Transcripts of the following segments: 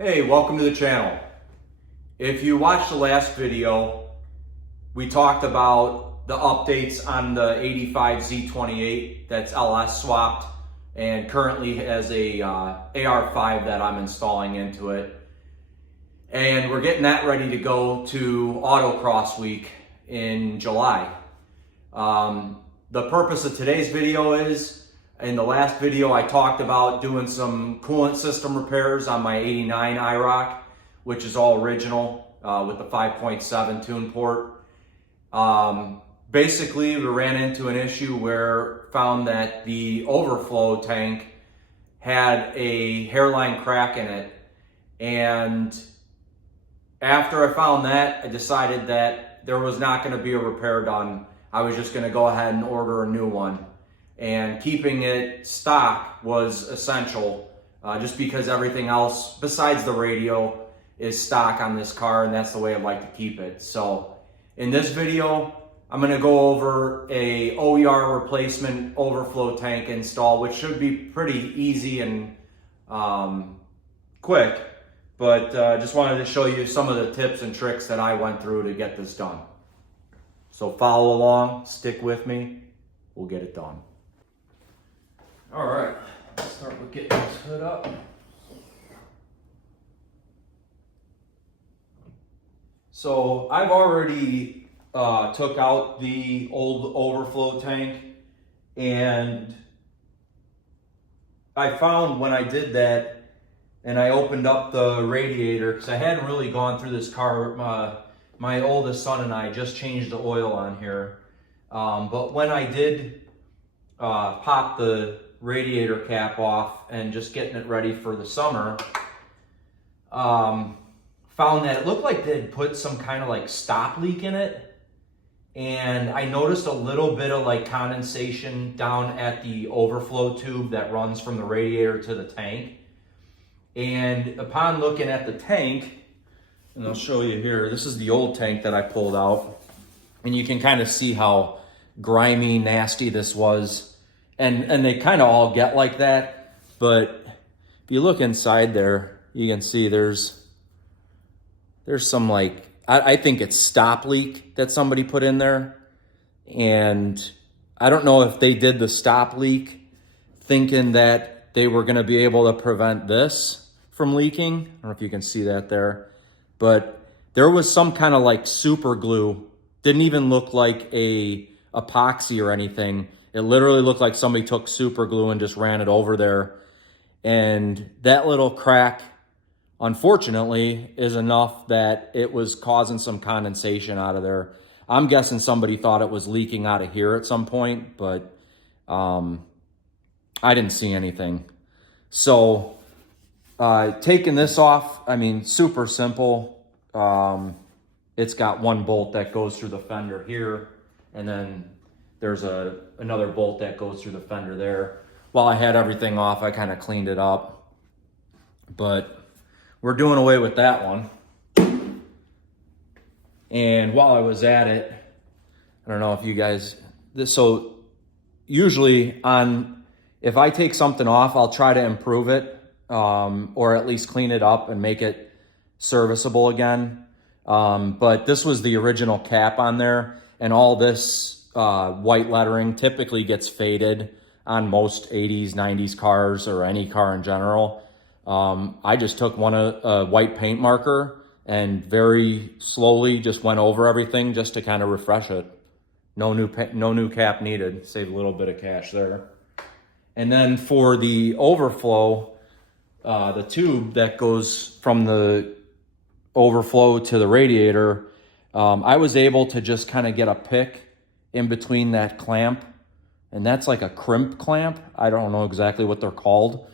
Hey, welcome to the channel. If you watched the last video, we talked about the updates on the 85Z28 that's LS swapped and currently has a AR5 that I'm installing into it. And we're getting that ready to go to Autocross Week in July. The purpose of today's video is, in the last video I talked about doing some coolant system repairs on my 89 IROC, which is all original with the 5.7 tune port. Basically, we ran into an issue where found that the overflow tank had a hairline crack in it, and after I found that, I decided that there was not going to be a repair done. I was just going to go ahead and order a new one. And keeping it stock was essential, just because everything else besides the radio is stock on this car, and that's the way I'd like to keep it. So in this video, I'm going to go over a OER replacement overflow tank install, which should be pretty easy and quick, but just wanted to show you some of the tips and tricks that I went through to get this done. So follow along, stick with me, we'll get it done. All right, let's start with getting this hood up. So I've already took out the old overflow tank, and I found when I did that and I opened up the radiator, because I hadn't really gone through this car, my oldest son and I just changed the oil on here, but when I did pop the radiator cap off and just getting it ready for the summer, found that it looked like they'd put some kind of like stop leak in it, and I noticed a little bit of like condensation down at the overflow tube that runs from the radiator to the tank. And upon looking at the tank, and I'll show you here, this is the old tank that I pulled out, and you can kind of see how grimy, nasty this was. And they kind of all get like that, but if you look inside there, you can see there's some like, I think it's stop leak that somebody put in there. And I don't know if they did the stop leak thinking that they were gonna be able to prevent this from leaking. I don't know if you can see that there, but there was some kind of like super glue. Didn't even look like a epoxy or anything. It literally looked like somebody took super glue and just ran it over there. And that little crack, unfortunately, is enough that it was causing some condensation out of there. I'm guessing somebody thought it was leaking out of here at some point, but I didn't see anything. So taking this off, I mean, super simple. It's got one bolt that goes through the fender here, and then there's another bolt that goes through the fender there. While I had everything off, I kind of cleaned it up, but we're doing away with that one. And while I was at it, I don't know if you guys, so usually if I take something off, I'll try to improve it, or at least clean it up and make it serviceable again. But this was the original cap on there, and all this white lettering typically gets faded on most 80s, 90s cars, or any car in general. I just took a white paint marker and very slowly just went over everything just to kind of refresh it. No new cap needed. Save a little bit of cash there. And then for the overflow, the tube that goes from the overflow to the radiator, I was able to just kind of get a pick in between that clamp, and that's like a crimp clamp. I don't know exactly what they're called,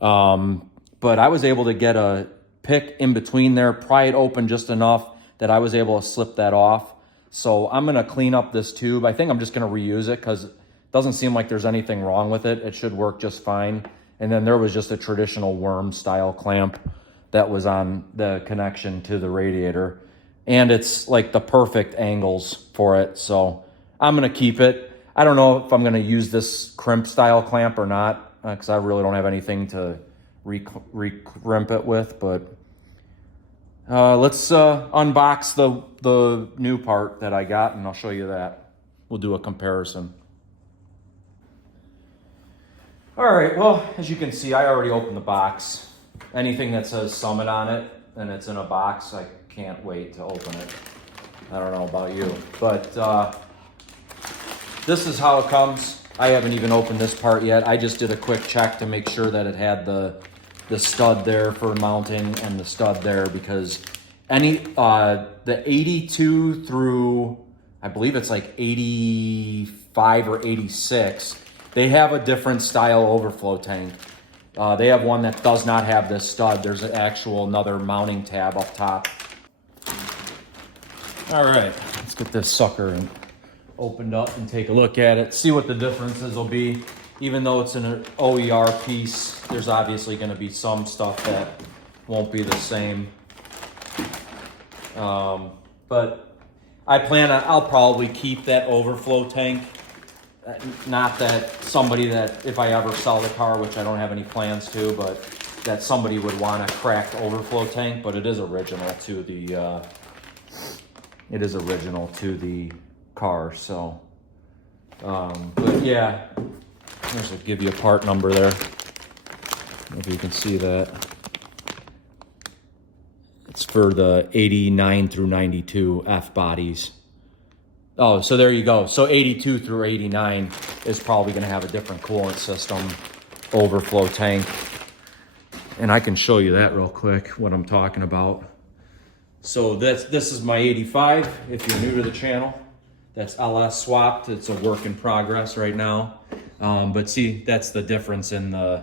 but I was able to get a pick in between there, pry it open just enough that I was able to slip that off. So I'm gonna clean up this tube. I think I'm just gonna reuse it because it doesn't seem like there's anything wrong with it. It should work just fine. And then there was just a traditional worm style clamp that was on the connection to the radiator, and it's like the perfect angles for it. So I'm gonna keep it. I don't know if I'm gonna use this crimp style clamp or not, because I really don't have anything to re-crimp it with, but Let's unbox the new part that I got, and I'll show you that. We'll do a comparison. All right, well, as you can see, I already opened the box. Anything that says Summit on it and it's in a box, I can't wait to open it. I don't know about you, but this is how it comes. I haven't even opened this part yet. I just did a quick check to make sure that it had the stud there for mounting and the stud there, because the 82 through, I believe it's like 85 or 86, they have a different style overflow tank. They have one that does not have this stud. There's an actual another mounting tab up top. All right, let's get this sucker opened up and take a look at it, see what the differences will be. Even though it's an OER piece, there's obviously going to be some stuff that won't be the same. But I'll probably keep that overflow tank. Not that somebody that, if I ever sell the car, which I don't have any plans to, but that somebody would want a cracked overflow tank, but it is original to the car, so. But yeah, I'll give you a part number there. I don't know if you can see that. It's for the 89 through 92 F bodies. Oh, so there you go. So 82 through 89 is probably going to have a different coolant system, overflow tank. And I can show you that real quick, what I'm talking about. So this is my 85, if you're new to the channel. That's LS swapped. It's a work in progress right now. But see, that's the difference in the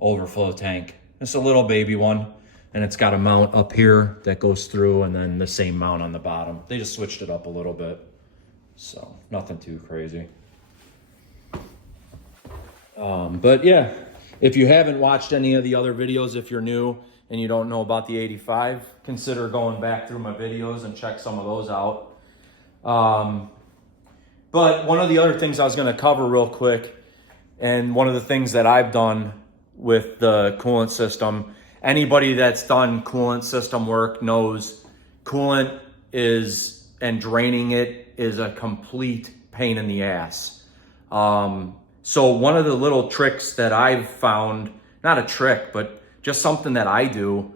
overflow tank. It's a little baby one, and it's got a mount up here that goes through, and then the same mount on the bottom. They just switched it up a little bit. So nothing too crazy. But yeah, if you haven't watched any of the other videos, if you're new and you don't know about the 85, consider going back through my videos and check some of those out. But one of the other things I was going to cover real quick, and one of the things that I've done with the coolant system, anybody that's done coolant system work knows coolant and draining it is a complete pain in the ass. So one of the little tricks that I've found, not a trick, but just something that I do,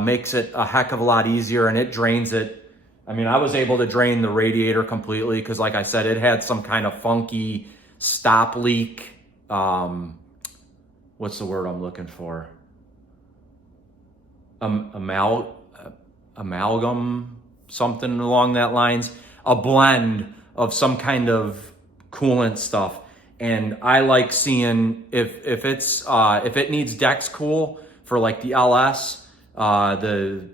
makes it a heck of a lot easier, and it drains it. I mean, I was able to drain the radiator completely because, like I said, it had some kind of funky stop leak. What's the word I'm looking for? Amalgam, something along that lines. A blend of some kind of coolant stuff. And I like seeing if it needs Dex Cool for like the LS, the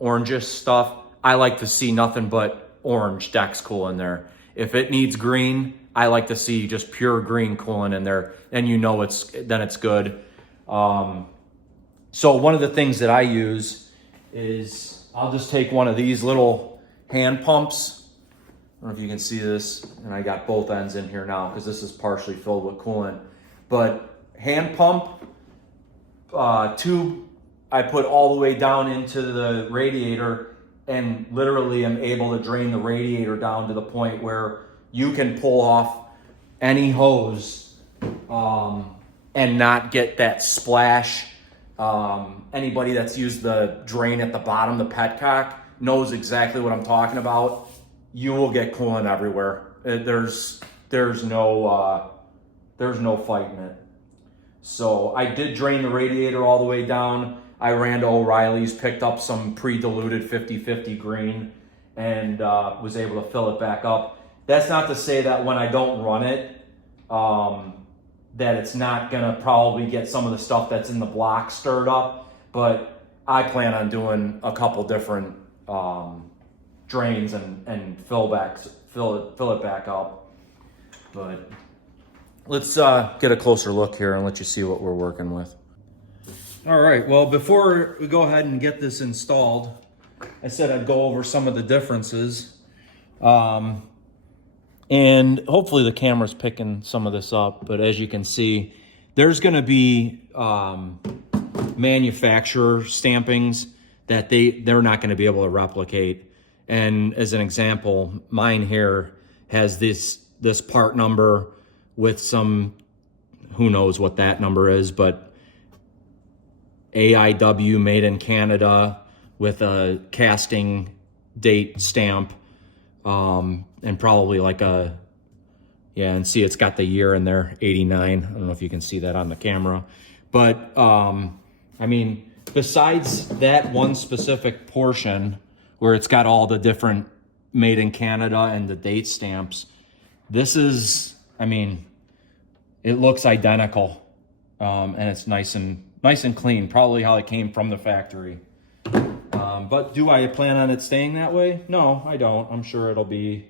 orangish stuff, I like to see nothing but orange Dex Cool in there. If it needs green, I like to see just pure green coolant in there, and you know it's good. So one of the things that I use is I'll just take one of these little hand pumps. I don't know if you can see this, and I got both ends in here now because this is partially filled with coolant. But hand pump tube, I put all the way down into the radiator, and literally am able to drain the radiator down to the point where you can pull off any hose and not get that splash. Anybody that's used the drain at the bottom, the petcock, knows exactly what I'm talking about. You will get coolant everywhere. There's no fighting it. So I did drain the radiator all the way down. I ran to O'Reilly's, picked up some pre-diluted 50/50 green, and was able to fill it back up. That's not to say that when I don't run it, that it's not gonna probably get some of the stuff that's in the block stirred up, but I plan on doing a couple different drains and fill it back up. But let's get a closer look here and let you see what we're working with. All right, well, before we go ahead and get this installed, I said I'd go over some of the differences. And hopefully the camera's picking some of this up, but as you can see, there's gonna be manufacturer stampings that they're not going to be able to replicate. And as an example, mine here has this part number with some, who knows what that number is, but AIW made in Canada with a casting date stamp, and probably like a, yeah, and see it's got the year in there, 89. I don't know if you can see that on the camera. But I mean, besides that one specific portion where it's got all the different made in Canada and the date stamps, this is, I mean, it looks identical, and it's nice and clean, probably how it came from the factory. But do I plan on it staying that way? No, I don't. I'm sure it'll be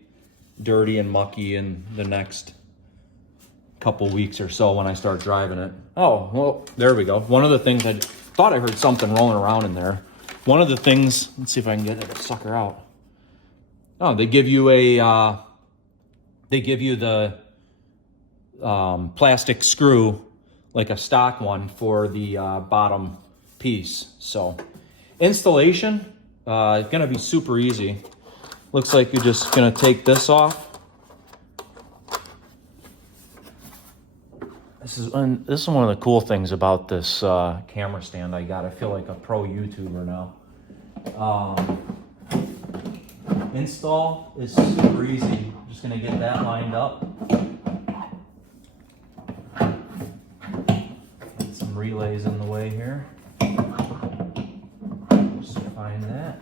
dirty and mucky in the next couple weeks or so when I start driving it. Oh, well, there we go. One of the things, I thought I heard something rolling around in there. One of the things, let's see if I can get that sucker out. Oh, they give you the plastic screw, like a stock one, for the bottom piece. So installation, gonna be super easy. Looks like you're just gonna take this off. This is one of the cool things about this camera stand I got. I feel like a pro YouTuber now. Install is super easy. Just gonna get that lined up. Get some relays in the way here. Just find that.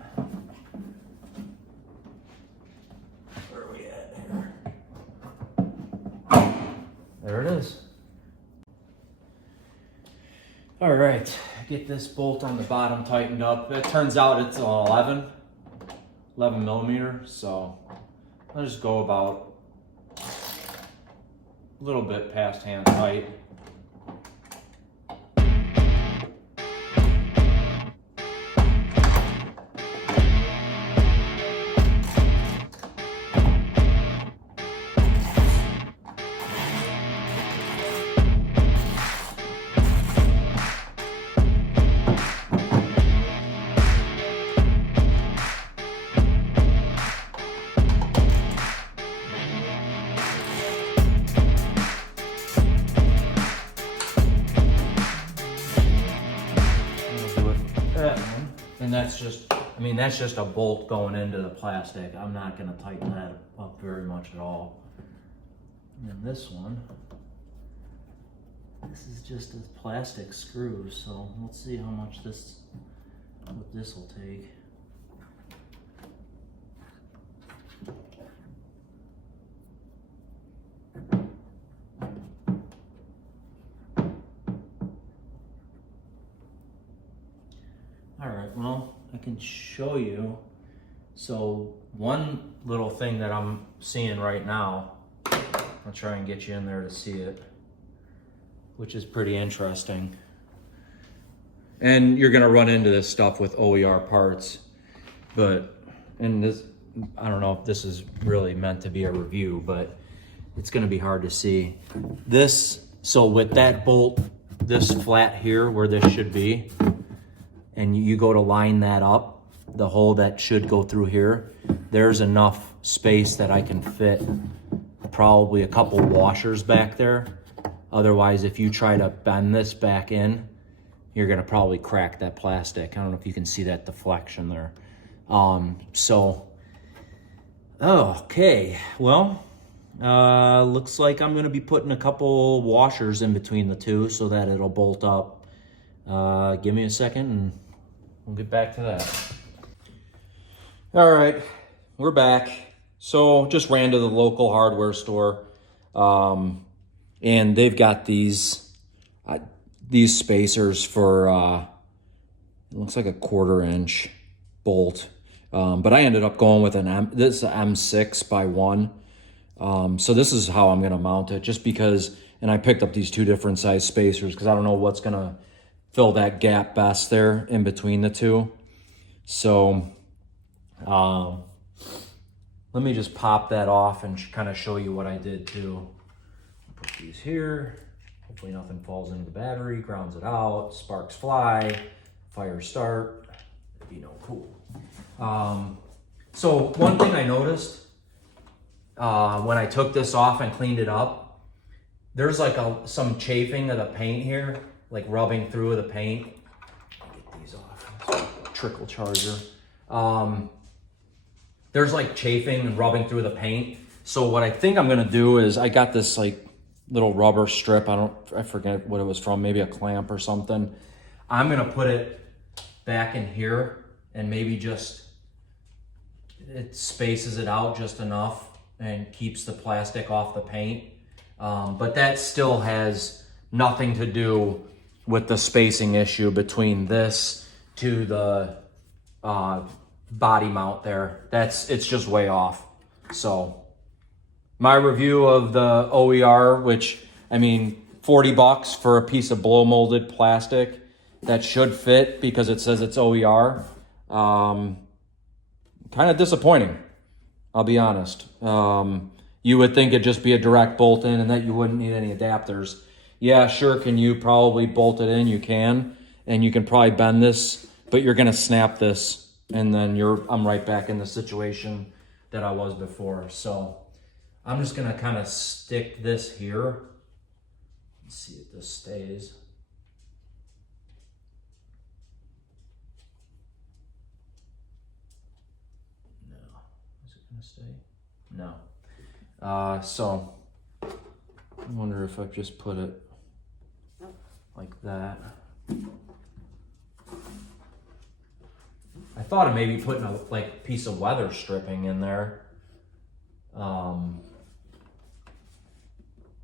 Where are we at here? There it is. All right, get this bolt on the bottom tightened up. It turns out it's 11 millimeter, so I'll just go about a little bit past hand tight. And that's just, I mean, that's just a bolt going into the plastic. I'm not going to tighten that up very much at all. And then this one, this is just a plastic screw, so let's see how much what this will take. All right, well, I can show you. So one little thing that I'm seeing right now, I'll try and get you in there to see it, which is pretty interesting. And you're gonna run into this stuff with OER parts, and this, I don't know if this is really meant to be a review, but it's gonna be hard to see. So with that bolt, this flat here where this should be, and you go to line that up, the hole that should go through here, there's enough space that I can fit probably a couple washers back there. Otherwise, if you try to bend this back in, you're gonna probably crack that plastic. I don't know if you can see that deflection there. Okay, well, looks like I'm gonna be putting a couple washers in between the two so that it'll bolt up. Give me a second and we'll get back to that. All right, we're back. So just ran to the local hardware store, and they've got these spacers for, it looks like a 1/4 inch bolt. But I ended up going with this M6 by 1. So this is how I'm gonna mount it, just because, and I picked up these 2 different size spacers because I don't know what's gonna fill that gap best there in between the two. So let me just pop that off and kind of show you what I did too. Put these here. Hopefully nothing falls into the battery, grounds it out, sparks fly, fire start. be no cool. So one thing I noticed when I took this off and cleaned it up, there's like some chafing of the paint here, like rubbing through the paint. Get these off. Trickle charger. There's like chafing and rubbing through the paint. So what I think I'm gonna do is, I got this like little rubber strip. I forget what it was from, maybe a clamp or something. I'm gonna put it back in here and maybe just, it spaces it out just enough and keeps the plastic off the paint. But that still has nothing to do with the spacing issue between this to the body mount there. It's just way off. So my review of the OER, which, I mean, 40 bucks for a piece of blow molded plastic that should fit because it says it's OER. Kind of disappointing, I'll be honest. You would think it'd just be a direct bolt in and that you wouldn't need any adapters. Yeah, sure, can you probably bolt it in? You can, and you can probably bend this, but you're gonna snap this, and then I'm right back in the situation that I was before. So I'm just gonna kind of stick this here. Let's see if this stays. No, is it gonna stay? No. So I wonder if I just put it like that. I thought of maybe putting a piece of weather stripping in there.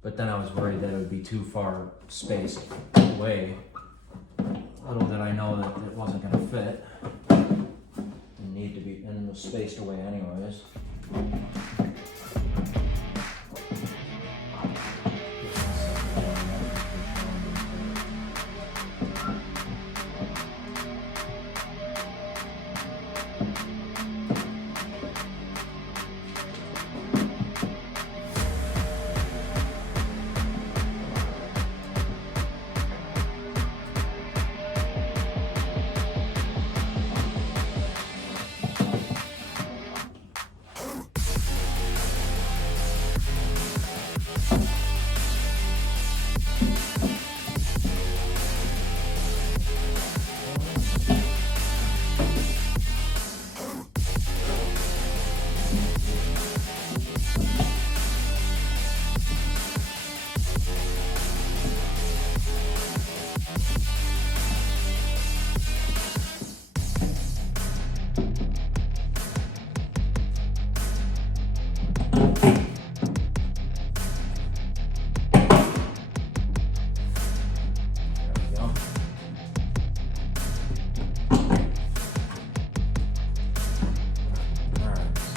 But then I was worried that it would be too far spaced away. Little did I know that it wasn't gonna fit. It needed to be, and it was spaced away anyways.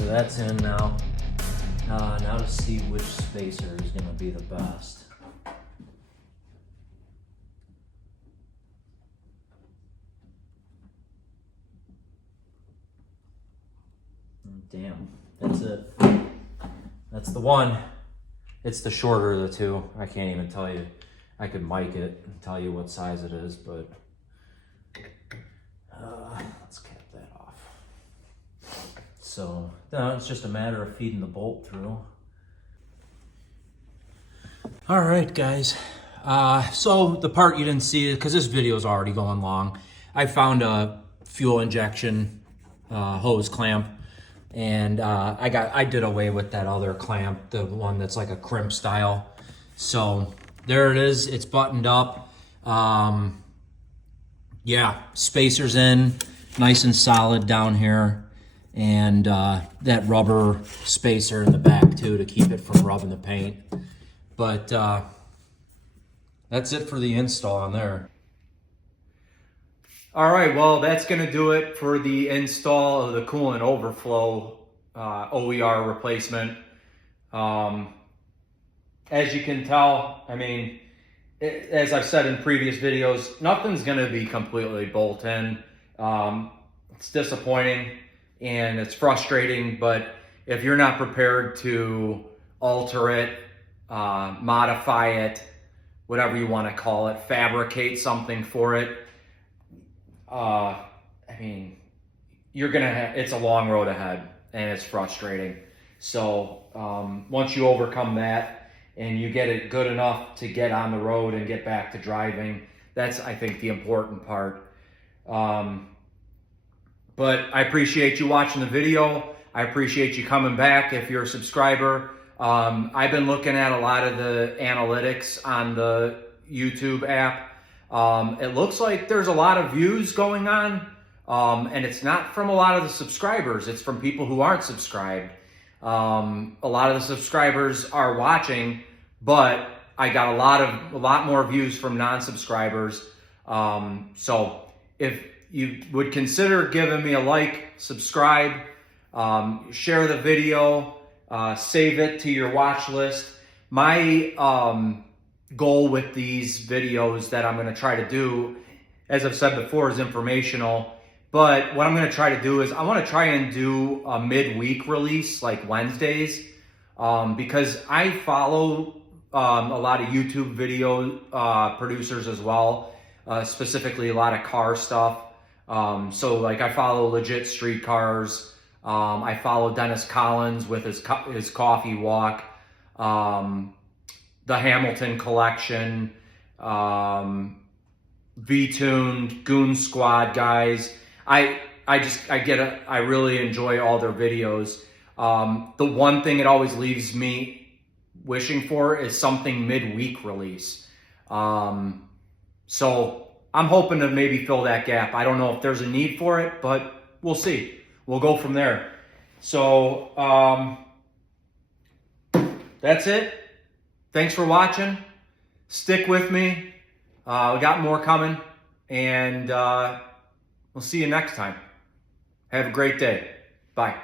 That's in now. Now to see which spacer is going to be the best. Damn, that's it. That's the one. It's the shorter of the two. I can't even tell you. I could mic it and tell you what size it is, but let's cap that off. So now it's just a matter of feeding the bolt through. All right, guys. So the part you didn't see, because this video is already going long, I found a fuel injection hose clamp, and I did away with that other clamp, the one that's like a crimp style. So there it is. It's buttoned up. Yeah, spacers in, nice and solid down here. And that rubber spacer in the back too to keep it from rubbing the paint. But that's it for the install on there. All right, well, that's gonna do it for the install of the Coolant Overflow OER replacement. As you can tell, I mean, as I've said in previous videos, nothing's gonna be completely bolt in. It's disappointing. And it's frustrating, but if you're not prepared to alter it, modify it, whatever you want to call it, fabricate something for it, I mean, it's a long road ahead, and it's frustrating. So once you overcome that and you get it good enough to get on the road and get back to driving, that's, I think, the important part. But I appreciate you watching the video. I appreciate you coming back if you're a subscriber. I've been looking at a lot of the analytics on the YouTube app. It looks like there's a lot of views going on, and it's not from a lot of the subscribers. It's from people who aren't subscribed. A lot of the subscribers are watching, but I got a lot more views from non-subscribers. So if you would consider giving me a like, subscribe, share the video, save it to your watch list. My goal with these videos that I'm going to try to do, as I've said before, is informational. But what I'm going to try to do is I want to try and do a midweek release, like Wednesdays, because I follow a lot of YouTube video producers as well, specifically a lot of car stuff. So like I follow Legit Street Cars. I follow Dennis Collins with his coffee walk, the Hamilton Collection, V-Tuned, Goon Squad guys. I really enjoy all their videos. The one thing it always leaves me wishing for is something midweek release. So I'm hoping to maybe fill that gap. I don't know if there's a need for it, but we'll see. We'll go from there. So that's it. Thanks for watching. Stick with me. We got more coming, and we'll see you next time. Have a great day. Bye.